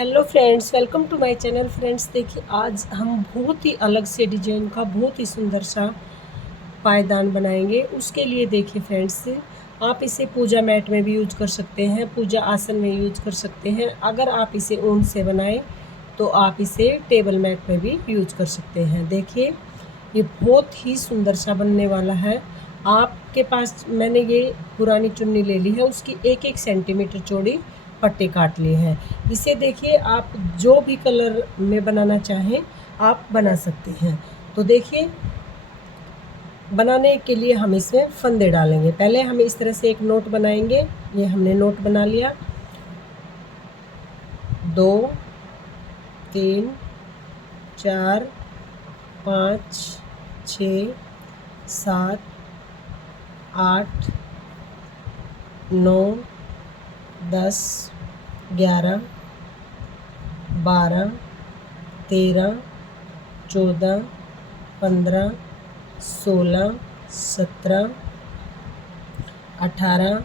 Hello friends, welcome to my channel. Friends देखिए, आज हम बहुत ही अलग से डिजाइन का बहुत ही सुंदर सा पायदान बनाएंगे। उसके लिए देखिए फ्रेंड्स, आप इसे पूजा मैट में भी यूज कर सकते हैं, पूजा आसन में यूज कर सकते हैं। अगर आप इसे ऊन से बनाएं तो आप इसे टेबल मैट में भी यूज कर सकते हैं। देखिए, ये बहुत ही सुंदर सा बनने वाला है। आपके पास मैंने ये पुरानी चुन्नी ले ली है, उसकी 1-1 सेंटीमीटर चौड़ी पट्टी काट ली है। इसे देखिए, आप जो भी कलर में बनाना चाहें आप बना सकते हैं। तो देखिए, बनाने के लिए हम इसमें फंदे डालेंगे। पहले हम इस तरह से एक नोट बनाएंगे। ये हमने नोट बना लिया। 2 3 4 5 6 7 8 9 10 11 12 13 14 15 16 17 18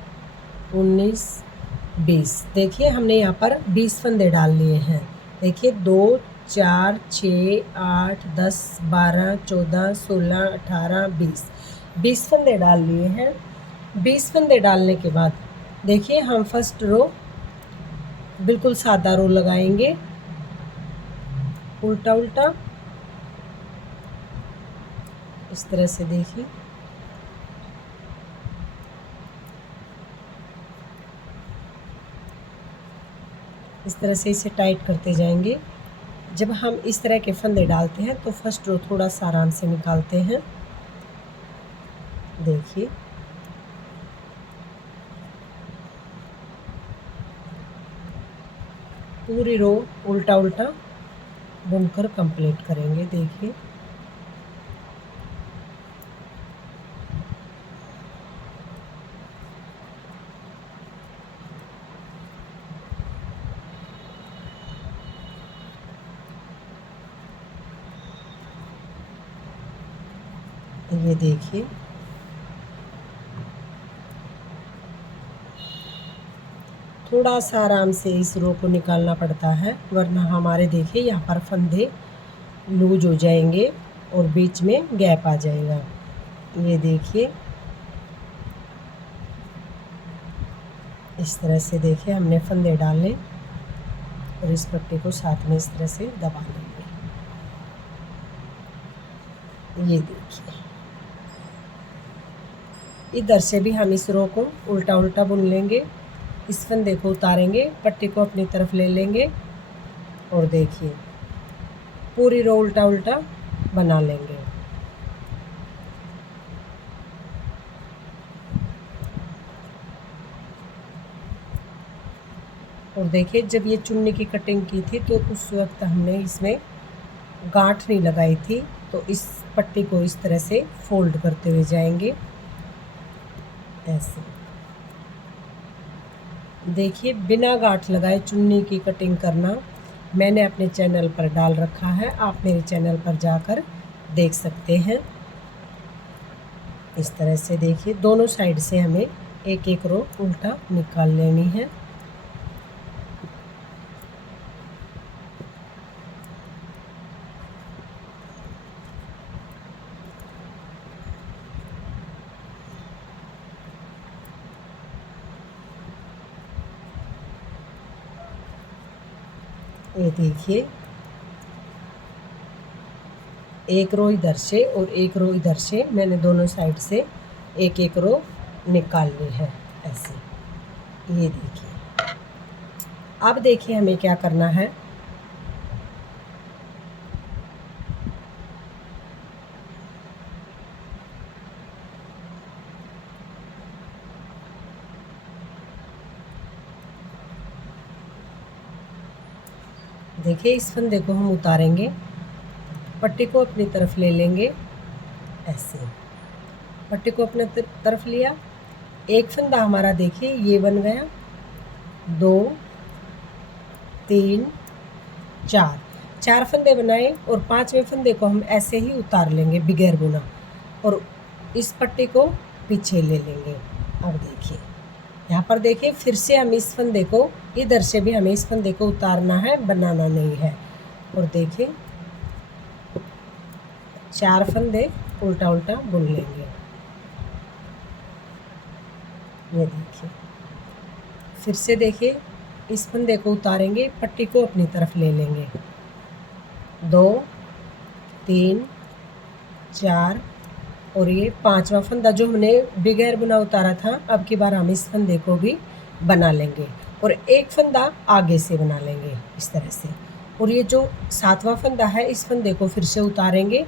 19 20। देखिए, हमने यहाँ पर 20 फंदे डाल लिए हैं। देखिए, 2 4 6 8 10 12 14 16 18 20 फंदे डाल लिए हैं। 20 फंदे डालने के बाद देखिए, हम फर्स्ट रो बिल्कुल सादा रो लगाएंगे, उल्टा उल्टा इस तरह से। देखिए, इस तरह से इसे टाइट करते जाएंगे। जब हम इस तरह के फंदे डालते हैं तो फर्स्ट रो थोड़ा सा आराम से निकालते हैं। देखिए, पूरी रो उल्टा उल्टा बुनकर कंप्लीट करेंगे। देखिए, ये देखिए, थोड़ा सा आराम से इस रो को निकालना पड़ता है, वरना हमारे देखिए यहाँ पर फंदे लूज हो जाएंगे और बीच में गैप आ जाएगा। ये देखिए, इस तरह से। देखिए, हमने फंदे डाले और इस पट्टी को साथ में इस तरह से दबा लेंगे। ये देखिए, इधर से भी हम इस रो को उल्टा उल्टा बुन लेंगे। इस फंदे को उतारेंगे, पट्टी को अपनी तरफ ले लेंगे और देखिए, पूरी रो उल्टा उल्टा बना लेंगे। और देखिए, जब ये चुन्नी की कटिंग की थी तो उस वक्त हमने इसमें गांठ नहीं लगाई थी, तो इस पट्टी को इस तरह से फोल्ड करते हुए जाएंगे, ऐसे। देखिए, बिना गांठ लगाए चुन्नी की कटिंग करना मैंने अपने चैनल पर डाल रखा है, आप मेरे चैनल पर जाकर देख सकते हैं। इस तरह से देखिए, दोनों साइड से हमें एक एक रो उल्टा निकाल लेनी है। ये देखिए, एक रो इधर से और एक रो इधर से, मैंने दोनों साइड से एक एक रो निकाल ली है, ऐसे। ये देखिए, अब देखिए हमें क्या करना है। देखिए, इस फंदे को हम उतारेंगे, पट्टी को अपनी तरफ ले लेंगे, ऐसे। पट्टी को अपने तरफ लिया, एक फंदा हमारा देखिए ये बन गया, 2 3 4 फंदे बनाए और 5वें फंदे को हम ऐसे ही उतार लेंगे बगैर बुना, और इस पट्टी को पीछे ले लेंगे। अब देखिए, यहाँ पर देखिए फिर से हम इस फंदे को इधर से भी हमें इस फंदे को उतारना है, बनाना नहीं है। और देखिए 4 फंदे उल्टा उल्टा बुन लेंगे। ये देखिए फिर से देखिए इस फंदे को उतारेंगे, पट्टी को अपनी तरफ ले लेंगे। 2 3 4 और ये 5वां फंदा जो हमने बगैर बुना उतारा था, अब की बार हम इस फंदे को भी बना लेंगे और एक फंदा आगे से बना लेंगे इस तरह से। और ये जो 7वां फंदा है, इस फंदे को फिर से उतारेंगे,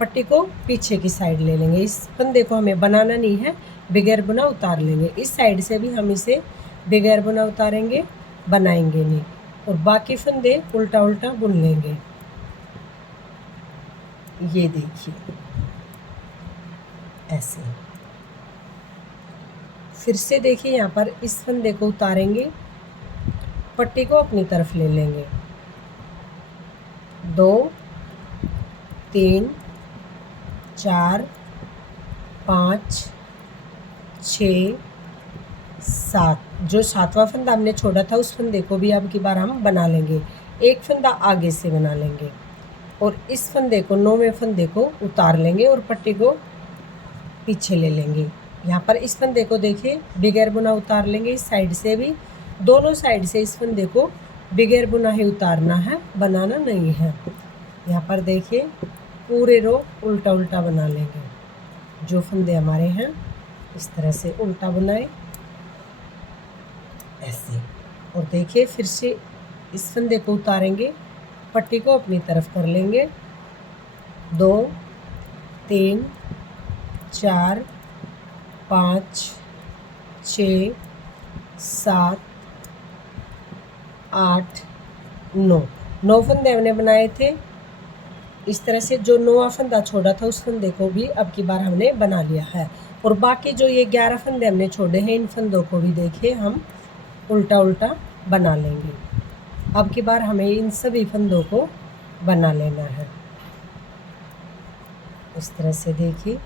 पट्टी को पीछे की साइड ले लेंगे। इस फंदे को हमें बनाना नहीं है, बगैर बुना उतार लेंगे। इस साइड से भी हम इसे बगैर बुना उतारेंगे, बनाएंगे नहीं। और बाकी फंदे उल्टा उल्टा बुन लेंगे। ये देखिए ऐसे। फिर से देखिए यहाँ पर इस फंदे को उतारेंगे, पट्टी को अपनी तरफ ले लेंगे। 2 3 4 5 6 7। जो 7वां फंदा हमने छोड़ा था, उस फंदे को भी अब की बार हम बना लेंगे। एक फंदा आगे से बना लेंगे और इस फंदे को 9वें फंदे को उतार लेंगे और पट्टी को पीछे ले लेंगे। यहाँ पर इस फंदे को देखिए बगैर बुना उतार लेंगे। इस साइड से भी, दोनों साइड से इस फंदे को बगैर बुना ही उतारना है, बनाना नहीं है। यहाँ पर देखिए पूरे रो उल्टा उल्टा बना लेंगे। जो फंदे हमारे हैं इस तरह से उल्टा बनाए ऐसे। और देखिए फिर से इस फंदे को उतारेंगे, पट्टी को अपनी तरफ कर लेंगे। 2 3 4 5 6 7 8 9 फंदे हमने बनाए थे। इस तरह से जो 9वां फंदा छोड़ा था, उस फंदे को भी अब की बार हमने बना लिया है। और बाकी जो ये 11 फंदे हमने छोड़े हैं, इन फंदों को भी देखिए हम उल्टा उल्टा बना लेंगे। अब की बार हमें इन सभी फंदों को बना लेना है। इस तरह से देखिए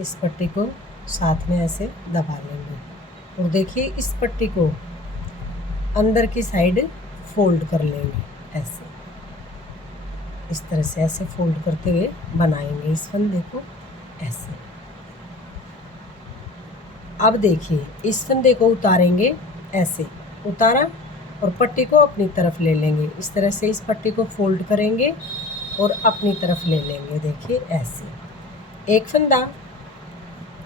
इस पट्टी को साथ में ऐसे दबा लेंगे। और देखिए इस पट्टी को अंदर की साइड फोल्ड कर लेंगे ऐसे। इस तरह से ऐसे फोल्ड करते हुए बनाएंगे इस फंदे को ऐसे। अब देखिए इस फंदे को उतारेंगे ऐसे, उतारा और पट्टी को अपनी तरफ ले लेंगे। इस तरह से इस पट्टी को फोल्ड करेंगे और अपनी तरफ ले लेंगे। देखिए ऐसे। एक फंदा,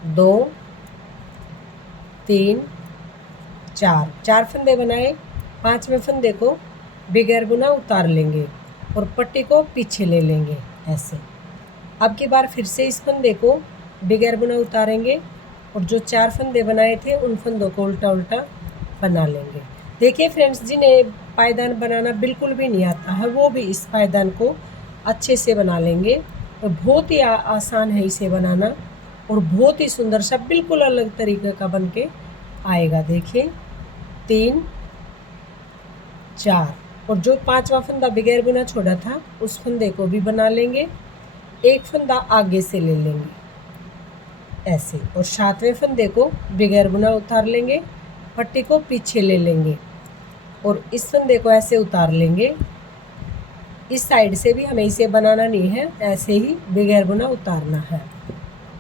2 3 4 फंदे बनाए। 5वें फंदे को बगैर बुना उतार लेंगे और पट्टी को पीछे ले लेंगे ऐसे। अब की बार फिर से इस फंदे को बगैर बुना उतारेंगे और जो 4 फंदे बनाए थे, उन फंदों को उल्टा उल्टा बना लेंगे। देखिए फ्रेंड्स, जिन्हें पायदान बनाना बिल्कुल भी नहीं आता है, वो भी इस पायदान को अच्छे से बना लेंगे। और बहुत ही आसान है इसे बनाना और बहुत ही सुंदर सा बिल्कुल अलग तरीके का बन के आएगा। देखिए 3 4 और जो 5वां फंदा बगैर बुना छोड़ा था, उस फंदे को भी बना लेंगे। एक फंदा आगे से ले लेंगे ऐसे और 7वें फंदे को बगैर बुना उतार लेंगे, पट्टी को पीछे ले लेंगे और इस फंदे को ऐसे उतार लेंगे। इस साइड से भी हमें इसे बनाना नहीं है, ऐसे ही बगैर बुना उतारना है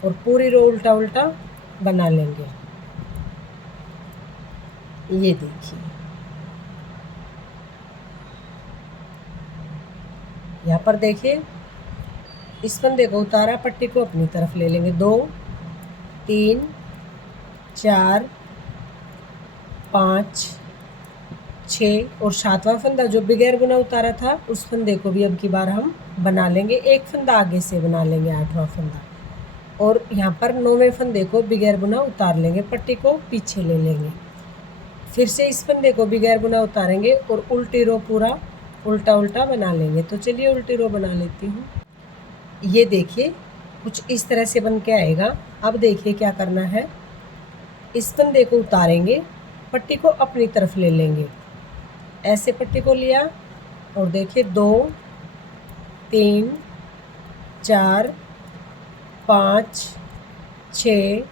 और पूरी रो उल्टा उल्टा बना लेंगे। ये देखिए यहाँ पर देखिए इस फंदे को उतारा, पट्टी को अपनी तरफ ले लेंगे। 2 3 4 5 6 और 7वां फंदा जो बगैर बुना उतारा था, उस फंदे को भी अब की बार हम बना लेंगे। एक फंदा आगे से बना लेंगे, 8वां फंदा। और यहाँ पर 9वें फंदे को बगैर बुना उतार लेंगे, पट्टी को पीछे ले लेंगे। फिर से इस फंदे को बगैर बुना उतारेंगे और उल्टी रो पूरा उल्टा उल्टा बना लेंगे। तो चलिए उल्टी रो बना लेती हूँ। ये देखिए कुछ इस तरह से बन के आएगा। अब देखिए क्या करना है, इस फंदे को उतारेंगे, पट्टी को अपनी तरफ ले लेंगे, ऐसे पट्टी को लिया और देखिए 2 3 4 5 6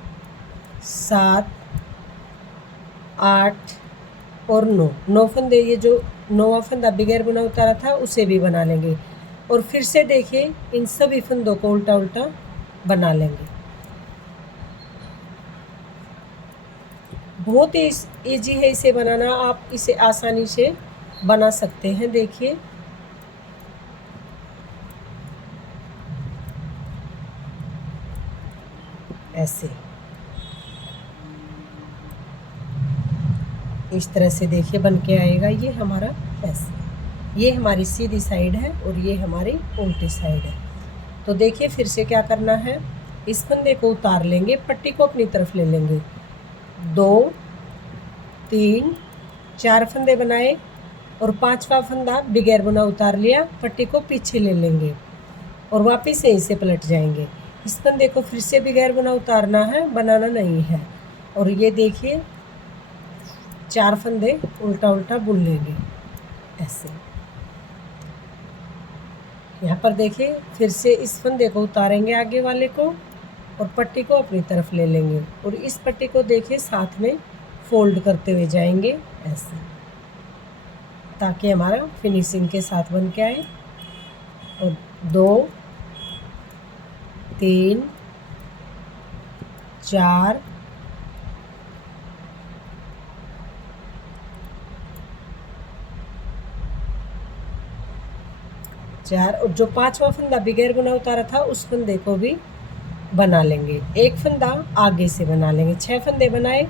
7 8 और 9 फंदे, ये जो 9वां फंदा बगैर बुना उतारा था उसे भी बना लेंगे। और फिर से देखिए इन सभी फंदों को उल्टा उल्टा बना लेंगे। बहुत ही ईजी है इसे बनाना, आप इसे आसानी से बना सकते हैं। देखिए ऐसे इस तरह से देखिए बन के आएगा ये हमारा। ऐसे ये हमारी सीधी साइड है और ये हमारी उल्टी साइड है। तो देखिए फिर से क्या करना है, इस फंदे को उतार लेंगे, पट्टी को अपनी तरफ ले लेंगे, 2 3 4 फंदे बनाए और 5वां फंदा बगैर बुना उतार लिया, पट्टी को पीछे ले लेंगे और वापस यहीं से पलट जाएंगे। इस फंदे को फिर से बगैर बुना उतारना है, बनाना नहीं है। और ये देखिए 4 फंदे उल्टा उल्टा बुन लेंगे ऐसे। यहाँ पर देखिए फिर से इस फंदे को उतारेंगे आगे वाले को और पट्टी को अपनी तरफ ले लेंगे और इस पट्टी को देखिए साथ में फोल्ड करते हुए जाएंगे ऐसे, ताकि हमारा फिनिशिंग के साथ बन के आए। और 2 3 4 4 और जो 5वां फंदा बगैर बुना उतारा था उस फंदे को भी बना लेंगे। एक फंदा आगे से बना लेंगे, 6 फंदे बनाए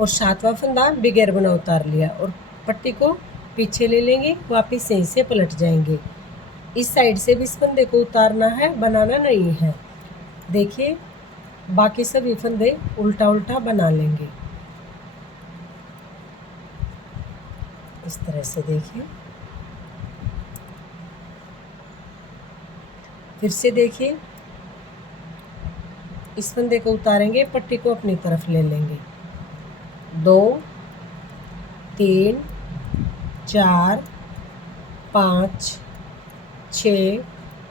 और 7वां फंदा बगैर बुना उतार लिया और पट्टी को पीछे ले लेंगे, वापस यहीं से पलट जाएंगे। इस साइड से भी इस फंदे को उतारना है, बनाना नहीं है। देखिए बाकी सभी फंदे उल्टा उल्टा बना लेंगे इस तरह से। देखिए फिर से देखिए इस फंदे को उतारेंगे, पट्टी को अपनी तरफ ले लेंगे, 2 3 4 5 6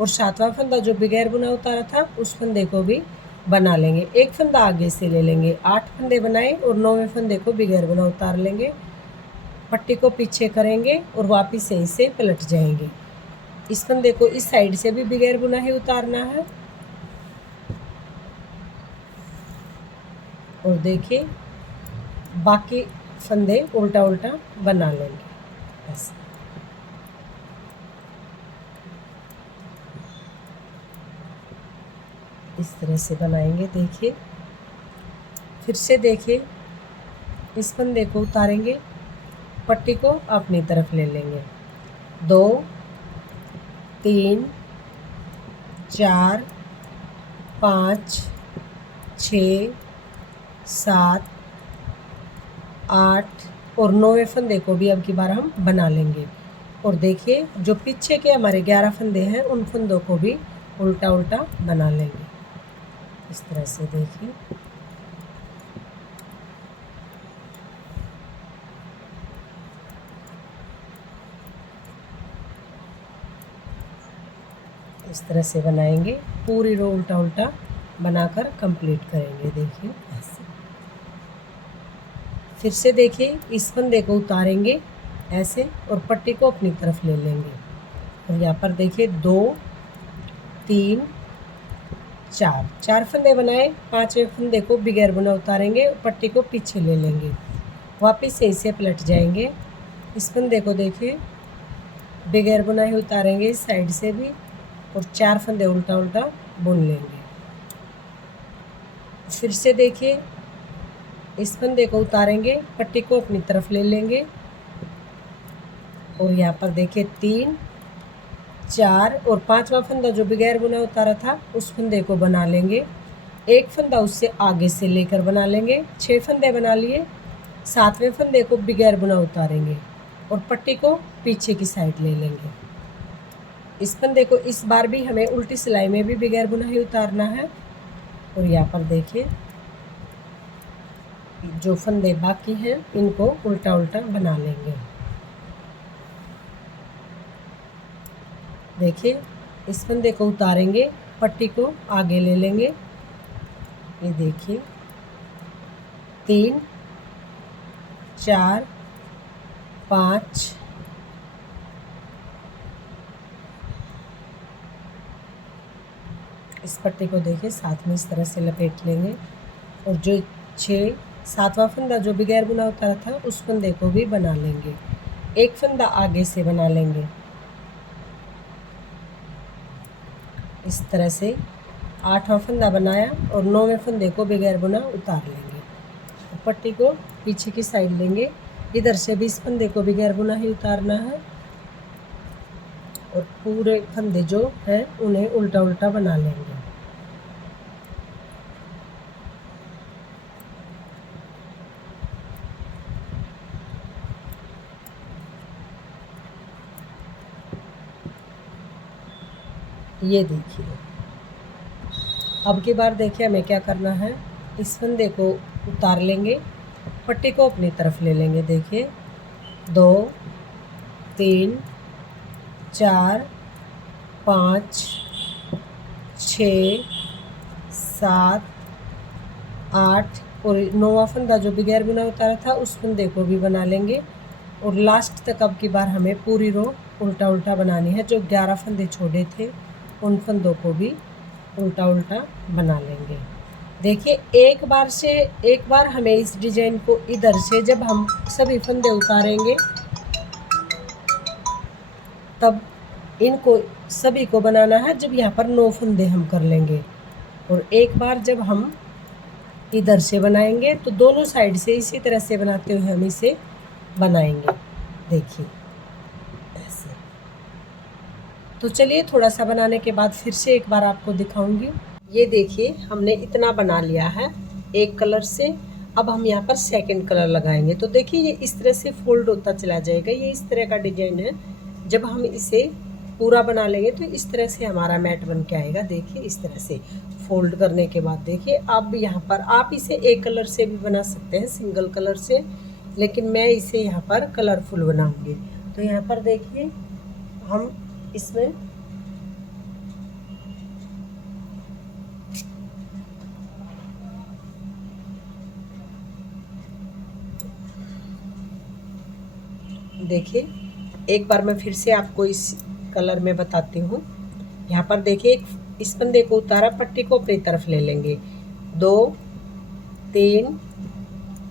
और 7वां फंदा जो बगैर बुना उतारा था उस फंदे को भी बना लेंगे। एक फंदा आगे से ले लेंगे, 8 फंदे बनाए और 9वें फंदे को बगैर बुना उतार लेंगे, पट्टी को पीछे करेंगे और वापस यहीं से पलट जाएंगे। इस फंदे को इस साइड से भी बगैर बुना ही उतारना है। और देखिए बाकी फंदे उल्टा उल्टा बना लेंगे ऐसे। इस तरह से बनाएंगे। देखिए फिर से देखिए इस फंदे को उतारेंगे, पट्टी को अपनी तरफ ले लेंगे, 2 3 4 5 6 7 8 और 9वें फंदे को भी अब की बार हम बना लेंगे। और देखिए जो पीछे के हमारे 11 फंदे हैं उन फंदों को भी उल्टा उल्टा बना लेंगे इस तरह से। देखिए इस तरह से बनाएंगे, पूरी रो उल्टा उल्टा बनाकर कंप्लीट करेंगे। देखिए ऐसे। फिर से देखिए इस फंदे को उतारेंगे ऐसे और पट्टी को अपनी तरफ ले लेंगे और यहाँ पर देखिए 2 3 4 फंदे बनाए, 5वें फंदे को बगैर बुना उतारेंगे और पट्टी को पीछे ले लेंगे, वापस यहीं से पलट जाएंगे। इस फंदे को देखिए बगैर बुना ही उतारेंगे इस साइड से भी और 4 फंदे उल्टा उल्टा बुन लेंगे। फिर से देखिए इस फंदे को उतारेंगे, पट्टी को अपनी तरफ ले लेंगे और यहाँ पर देखिए 3 4 और 5वां फंदा जो बगैर बुना उतारा था उस फंदे को बना लेंगे। एक फंदा उससे आगे से लेकर बना लेंगे, 6 फंदे बना लिए, 7वें फंदे को बगैर बुना उतारेंगे और पट्टी को पीछे की साइड ले लेंगे। इस फंदे को इस बार भी हमें उल्टी सिलाई में भी बगैर बुनाई उतारना है। और यहाँ पर देखिए जो फंदे बाकी हैं इनको उल्टा उल्टा बना लेंगे। देखिए इस फंदे को उतारेंगे, पट्टी को आगे ले लेंगे। ये देखिए 3 4 5 इस पट्टी को देखिए साथ में इस तरह से लपेट लेंगे। और जो 7वां फंदा जो बगैर बुना उतारा था उस फंदे को भी बना लेंगे। एक फंदा आगे से बना लेंगे। इस तरह से 8वां फंदा बनाया और 9वें फंदे को बगैर बुना उतार लेंगे। तो पट्टी को पीछे की साइड लेंगे। इधर से भी इस फंदे को बगैर बुना ही उतारना है और पूरे फंदे जो हैं उन्हें उल्टा उल्टा बना लेंगे। ये देखिए अब की बार देखिए हमें क्या करना है, इस फंदे को उतार लेंगे, पट्टी को अपनी तरफ ले लेंगे। देखिए 2 3 4 5 6 7 8 और 9वां फंदा जो बगैर बुना उतारा था उस फंदे को भी बना लेंगे। और लास्ट तक अब की बार हमें पूरी रो उल्टा उल्टा बनानी है। जो 11 फंदे छोड़े थे उन फंदों को भी उल्टा उल्टा बना लेंगे। देखिए एक बार हमें इस डिजाइन को इधर से जब हम सभी फंदे उतारेंगे तब इनको सभी को बनाना है जब यहाँ पर 9 फंदे हम कर लेंगे। और एक बार जब हम इधर से बनाएंगे तो दोनों साइड से इसी तरह से बनाते हुए हम इसे बनाएंगे। देखिए ऐसे। तो चलिए थोड़ा सा बनाने के बाद फिर से एक बार आपको दिखाऊंगी। ये देखिए हमने इतना बना लिया है एक कलर से। अब हम यहाँ पर सेकंड कलर लगाएंगे। तो देखिए ये इस तरह से फोल्ड होता चला जाएगा। ये इस तरह का डिजाइन है। जब हम इसे पूरा बना लेंगे तो इस तरह से हमारा मैट बन के आएगा। देखिए इस तरह से फोल्ड करने के बाद देखिए अब यहाँ पर आप इसे एक कलर से भी बना सकते हैं, सिंगल कलर से, लेकिन मैं इसे यहाँ पर कलरफुल बनाऊंगी। तो यहाँ पर देखिए हम इसमें देखिए एक बार मैं फिर से आपको इस कलर में बताती हूँ। यहाँ पर देखिए इस फंदे को उतारा, पट्टी को अपनी तरफ ले लेंगे। 2 3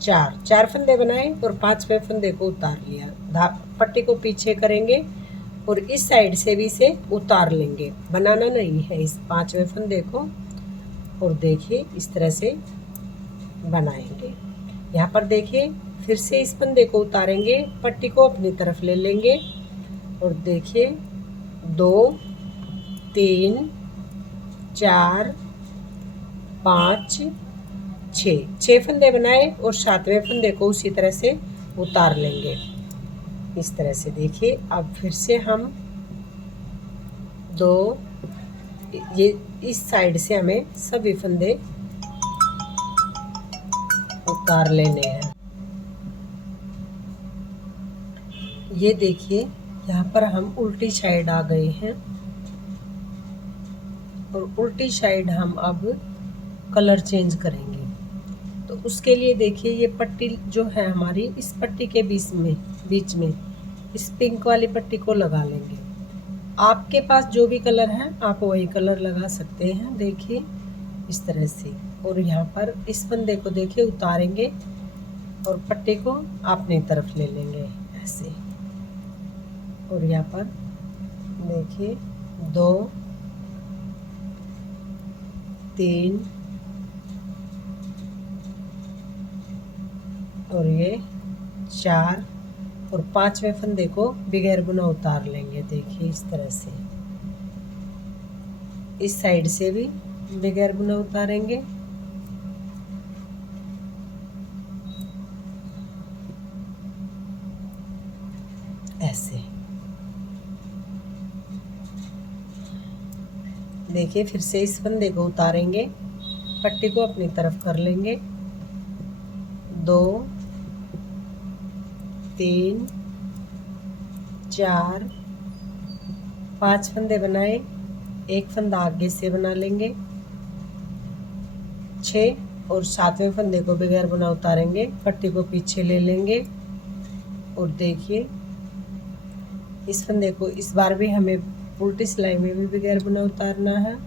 4 फंदे बनाए और 5वें फंदे को उतार लिया। पट्टी को पीछे करेंगे और इस साइड से भी इसे उतार लेंगे। बनाना नहीं है इस 5वें फंदे को। और देखिए इस तरह से बनाएंगे। यहाँ पर देखिए फिर से इस फंदे को उतारेंगे, पट्टी को अपनी तरफ ले लेंगे और देखिए 2 3 4 5 6 फंदे बनाए और 7वें फंदे को उसी तरह से उतार लेंगे। इस तरह से देखिए अब फिर से हम 2 ये इस साइड से हमें सभी फंदे उतार लेने हैं। ये देखिए यहाँ पर हम उल्टी साइड आ गए हैं और उल्टी साइड हम अब कलर चेंज करेंगे। तो उसके लिए देखिए ये पट्टी जो है हमारी, इस पट्टी के बीच में इस पिंक वाली पट्टी को लगा लेंगे। आपके पास जो भी कलर है आप वही कलर लगा सकते हैं। देखिए इस तरह से। और यहाँ पर इस फंदे को देखिए उतारेंगे और पट्टी को अपनी तरफ ले लेंगे ऐसे। और यहाँ पर देखिए 2 3 और ये 4 और 5वें फंदे को बगैर बुना उतार लेंगे। देखिए इस तरह से। इस साइड से भी बगैर बुना उतारेंगे। ऐसे। देखिए फिर से इस फंदे को उतारेंगे, पट्टी को अपनी तरफ कर लेंगे, 2 3 4 5 फंदे बनाए, एक फंदा आगे से बना लेंगे, 6 और 7वें फंदे को बगैर बुना उतारेंगे, पट्टी को पीछे ले लेंगे और देखिए इस फंदे को इस बार भी हमें उल्टी सिलाई में भी बगैर बुना उतारना है।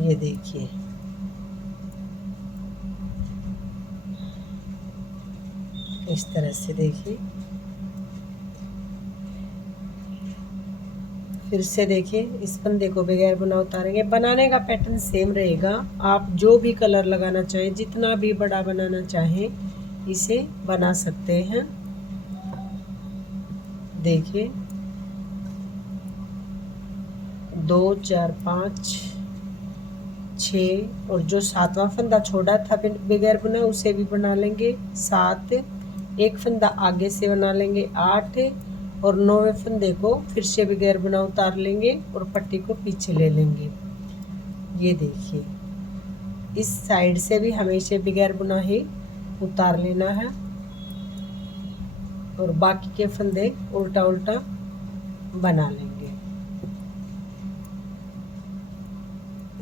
ये देखिए इस तरह से देखिए, फिर से देखिए इस फंदे को बगैर बुना उतारेंगे। बनाने का पैटर्न सेम रहेगा, आप जो भी कलर लगाना चाहें, जितना भी बड़ा बनाना चाहें इसे बना सकते हैं। देखिए 2 4 5 6 और जो 7वां फंदा छोड़ा था बगैर बुना उसे भी बना लेंगे, 7 एक फंदा आगे से बना लेंगे, 8 और 9वें फंदे को फिर से बगैर बुना उतार लेंगे और पट्टी को पीछे ले लेंगे। ये देखिए इस साइड से भी हमें इसे बगैर बुना ही उतार लेना है और बाकी के फंदे उल्टा उल्टा बना लेंगे।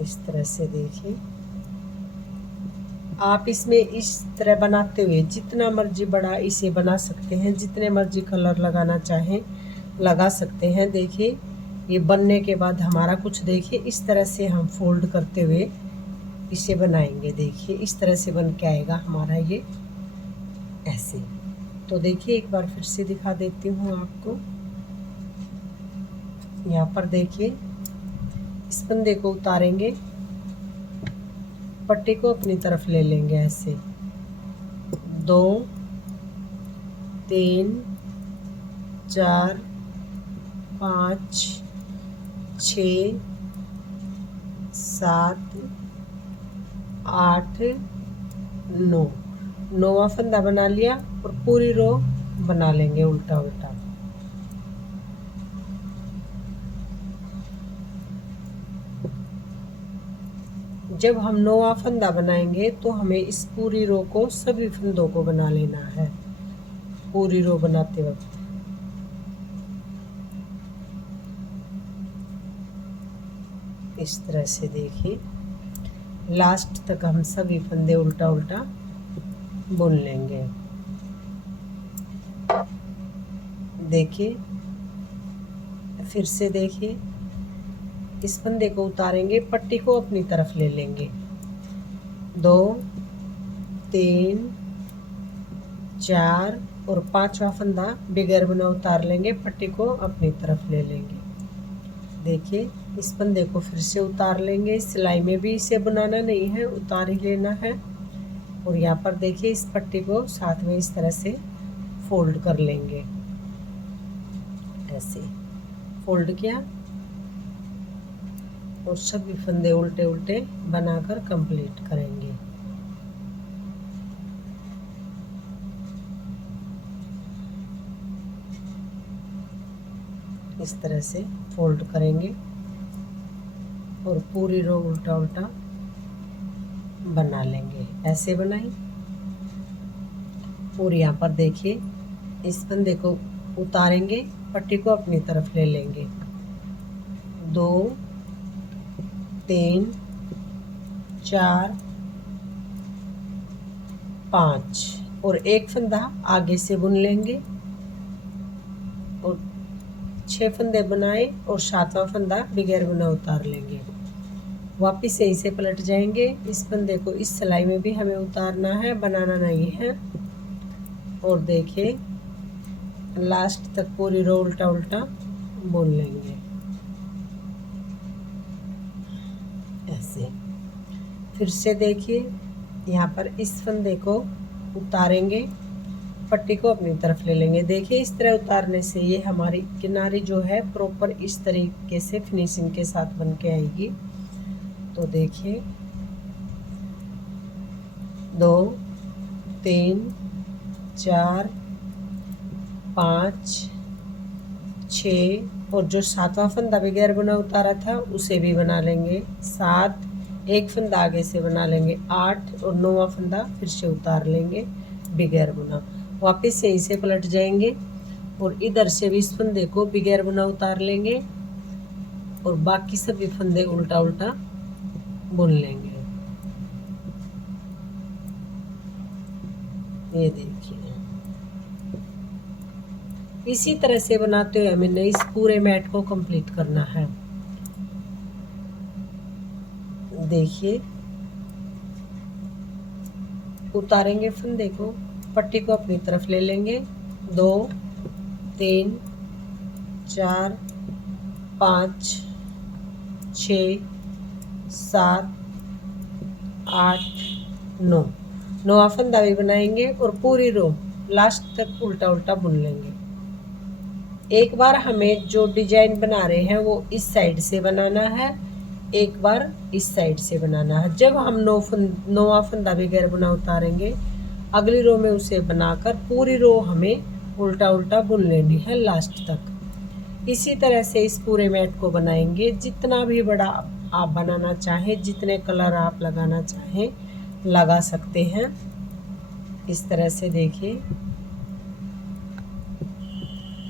इस तरह से देखिए आप इसमें इस तरह बनाते हुए जितना मर्जी बड़ा इसे बना सकते हैं, जितने मर्जी कलर लगाना चाहें लगा सकते हैं। देखिए ये बनने के बाद हमारा कुछ देखिए इस तरह से हम फोल्ड करते हुए इसे बनाएंगे। देखिए इस तरह से बन के आएगा हमारा ये ऐसे। तो देखिए एक बार फिर से दिखा देती हूँ आपको। यहाँ पर देखिए इस फंदे को उतारेंगे, पट्टी को अपनी तरफ ले लेंगे ऐसे, 2 3 4 5 6 7 8 9, 9वां फंदा बना लिया और पूरी रो बना लेंगे उल्टा उल्टा। जब हम 9वां फंदा बनाएंगे तो हमें इस पूरी रो को सभी फंदों को बना लेना है। पूरी रो बनाते वक्त इस तरह से देखिए लास्ट तक हम सभी फंदे उल्टा उल्टा बुन लेंगे। देखिए फिर से देखिए इस फंदे को उतारेंगे, पट्टी को अपनी तरफ ले लेंगे, 2 3 4 और 5वां फंदा बगैर बुना उतार लेंगे, पट्टी को अपनी तरफ ले लेंगे। देखिए इस फंदे को फिर से उतार लेंगे, सिलाई में भी इसे बनाना नहीं है, उतार ही लेना है। और यहाँ पर देखिए इस पट्टी को साथ में इस तरह से फोल्ड कर लेंगे, ऐसे फोल्ड किया और सभी फंदे उल्टे उल्टे बनाकर कंप्लीट करेंगे। इस तरह से फोल्ड करेंगे और पूरी रो उल्टा उल्टा बना लेंगे, ऐसे बनाई। और यहाँ पर देखिए इस फंदे को उतारेंगे, पट्टी को अपनी तरफ ले लेंगे, 2 3 4 5 और एक फंदा आगे से बुन लेंगे और 6 फंदे बनाए और 7वां फंदा बगैर बुना उतार लेंगे। वापिस यहीं से पलट जाएंगे। इस फंदे को इस सिलाई में भी हमें उतारना है, बनाना नहीं है। और देखिए लास्ट तक पूरी रो उल्टा उल्टा बुन लेंगे ऐसे। फिर से देखिए यहाँ पर इस फंदे को उतारेंगे, पट्टी को अपनी तरफ ले लेंगे। देखिए इस तरह उतारने से ये हमारी किनारी जो है प्रॉपर इस तरीके से फिनिशिंग के साथ बन के आएगी। तो देखिए 2 3 4 5 6 और जो 7वां फंदा बगैर बुना उतारा था उसे भी बना लेंगे 7, एक फंदा आगे से बना लेंगे 8 और 9वां फंदा फिर से उतार लेंगे बगैर बुना। वापस से इसे पलट जाएंगे और इधर से भी इस फंदे को बगैर बुना उतार लेंगे और बाकी सभी फंदे उल्टा उल्टा बुन लेंगे। ये देखिए इसी तरह से बनाते हुए हमें इस पूरे मैट को कंप्लीट करना है। देखिए उतारेंगे फंदे को, पट्टी को अपनी तरफ ले लेंगे 2 3 4 5 6 7 8 9, 9वां फंदा भी बनाएंगे और पूरी रो लास्ट तक उल्टा उल्टा बुन लेंगे। एक बार हमें जो डिजाइन बना रहे हैं वो इस साइड से बनाना है, एक बार इस साइड से बनाना है। जब हम 9वां फंदा बगैर बुना उतारेंगे अगली रो में उसे बनाकर पूरी रो हमें उल्टा उल्टा बुन लेनी है लास्ट तक। इसी तरह से इस पूरे मैट को बनाएंगे। जितना भी बड़ा आप बनाना चाहें, जितने कलर आप लगाना चाहें लगा सकते हैं। इस तरह से देखिए।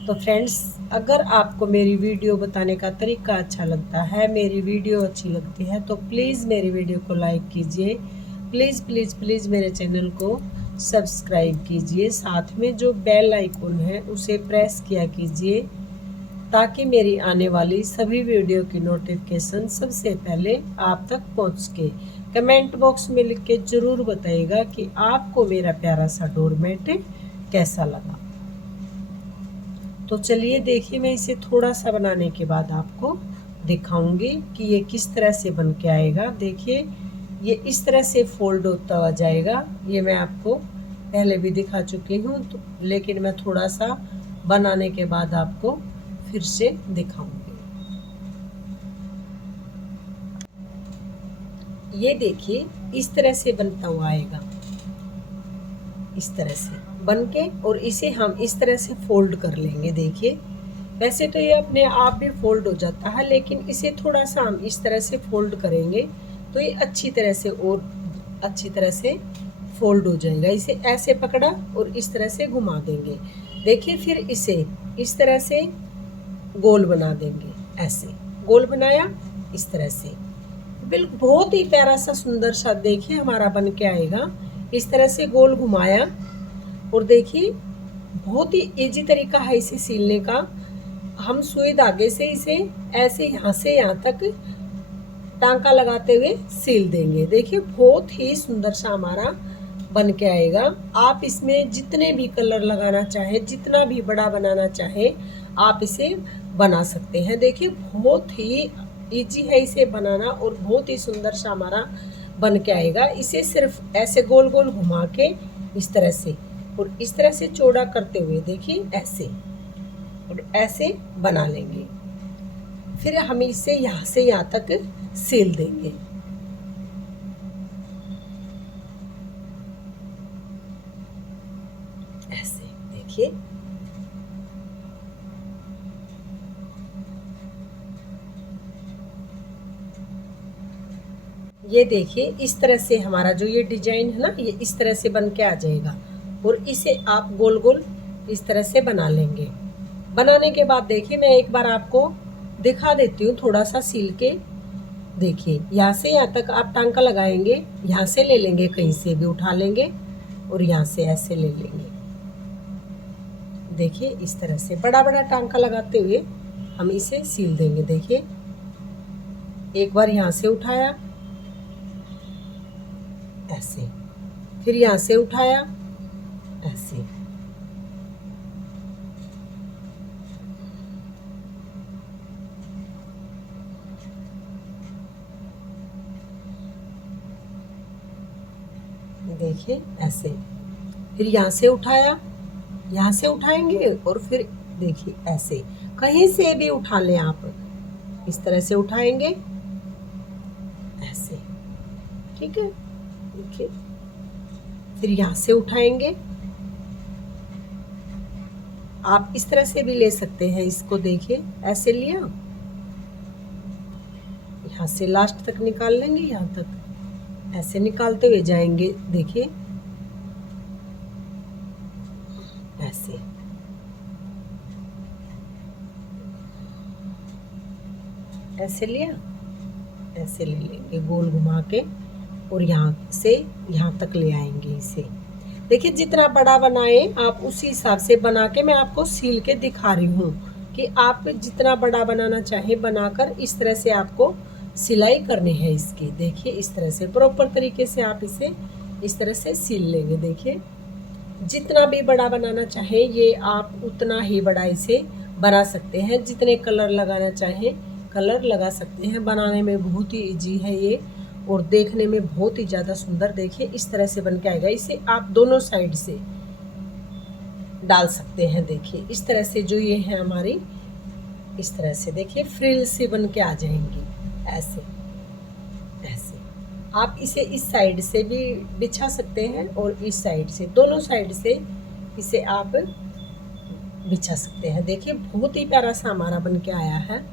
तो फ्रेंड्स अगर आपको मेरी वीडियो बताने का तरीका अच्छा लगता है, मेरी वीडियो अच्छी लगती है तो प्लीज़ मेरी वीडियो को लाइक कीजिए, प्लीज़ प्लीज़ प्लीज़ मेरे चैनल को सब्सक्राइब कीजिए, साथ में जो बेल आइकन है उसे प्रेस किया कीजिए ताकि मेरी आने वाली सभी वीडियो की नोटिफिकेशन सबसे पहले आप तक पहुंच सके। कमेंट बॉक्स में लिख के ज़रूर बताइएगा कि आपको मेरा प्यारा सा डोरमेट कैसा लगा। तो चलिए देखिए, मैं इसे थोड़ा सा बनाने के बाद आपको दिखाऊंगी कि ये किस तरह से बन के आएगा। देखिए ये इस तरह से फोल्ड होता हुआ जाएगा। ये मैं आपको पहले भी दिखा चुकी हूँ तो, लेकिन मैं थोड़ा सा बनाने के बाद आपको फिर से दिखाऊंगी। ये देखिए इस तरह से बनता हुआ आएगा, इस तरह से बन के, और इसे हम इस तरह से फोल्ड कर लेंगे। देखिए वैसे तो ये अपने आप भी फोल्ड हो जाता है, लेकिन इसे थोड़ा सा हम इस तरह से फोल्ड करेंगे तो ये अच्छी तरह से और अच्छी तरह से फोल्ड हो जाएगा। इसे ऐसे पकड़ा और इस तरह से घुमा देंगे। देखिए फिर इसे इस तरह से गोल बना देंगे। ऐसे गोल बनाया इस तरह से, बिल्कुल बहुत ही प्यारा सा सुंदर सा देखिए हमारा बन के आएगा। इस तरह से गोल घुमाया और देखिए बहुत ही इजी तरीका है इसे सीलने का। हम सुई धागे से इसे ऐसे यहाँ से यहाँ तक टांका लगाते हुए सील देंगे। देखिए बहुत ही सुंदर सा हमारा बन के आएगा। आप इसमें जितने भी कलर लगाना चाहे, जितना भी बड़ा बनाना चाहे आप इसे बना सकते हैं। देखिए बहुत ही इजी है इसे बनाना और बहुत ही सुंदर सा हमारा बन के आएगा। इसे सिर्फ ऐसे गोल गोल घुमा के इस तरह से और इस तरह से चौड़ा करते हुए देखिए ऐसे और ऐसे बना लेंगे। फिर हम इसे यहाँ से यहाँ तक सील देंगे। ऐसे देखिए ये देखिए इस तरह से हमारा जो ये डिजाइन है ना, ये इस तरह से बन के आ जाएगा और इसे आप गोल गोल इस तरह से बना लेंगे। बनाने के बाद देखिए मैं एक बार आपको दिखा देती हूँ थोड़ा सा सील के। देखिए यहाँ से यहाँ तक आप टांका लगाएंगे, यहाँ से ले लेंगे, कहीं से भी उठा लेंगे और यहाँ से ऐसे ले लेंगे। देखिए इस तरह से बड़ा बड़ा टांका लगाते हुए हम इसे सील देंगे। देखिए एक बार यहाँ से उठाया ऐसे, फिर यहाँ से उठाया ऐसे, देखिए ऐसे, फिर यहाँ से उठाया, यहाँ से उठाएंगे और फिर देखिए ऐसे कहीं से भी उठा लें आप, इस तरह से उठाएंगे ऐसे, ठीक है। देखिए फिर यहाँ से उठाएंगे आप इस तरह से भी ले सकते हैं इसको। देखिए ऐसे लिया, यहाँ से लास्ट तक निकाल लेंगे, यहाँ तक ऐसे निकालते हुए जाएंगे। देखिए ऐसे, ऐसे लिया, ऐसे ले लेंगे गोल घुमा के और यहाँ से यहाँ तक ले आएंगे इसे। देखिए जितना बड़ा बनाए आप उसी हिसाब से बना के मैं आपको सील के दिखा रही हूँ कि आप जितना बड़ा बनाना चाहें बनाकर इस तरह से आपको सिलाई करनी है इसकी। देखिए इस तरह से प्रॉपर तरीके से आप इसे इस तरह से सिल लेंगे। देखिए जितना भी बड़ा बनाना चाहें ये आप उतना ही बड़ा इसे बना सकते हैं। जितने कलर लगाना चाहें कलर लगा सकते हैं। बनाने में बहुत ही इजी है ये और देखने में बहुत ही ज़्यादा सुंदर। देखिए इस तरह से बन के आएगा। इसे आप दोनों साइड से डाल सकते हैं। देखिए इस तरह से जो ये है हमारी, इस तरह से देखिए फ्रिल से बन के आ जाएंगी ऐसे ऐसे। आप इसे इस साइड से भी बिछा सकते हैं और इस साइड से, दोनों साइड से इसे आप बिछा सकते हैं। देखिए बहुत ही प्यारा सा हमारा बन के आया है।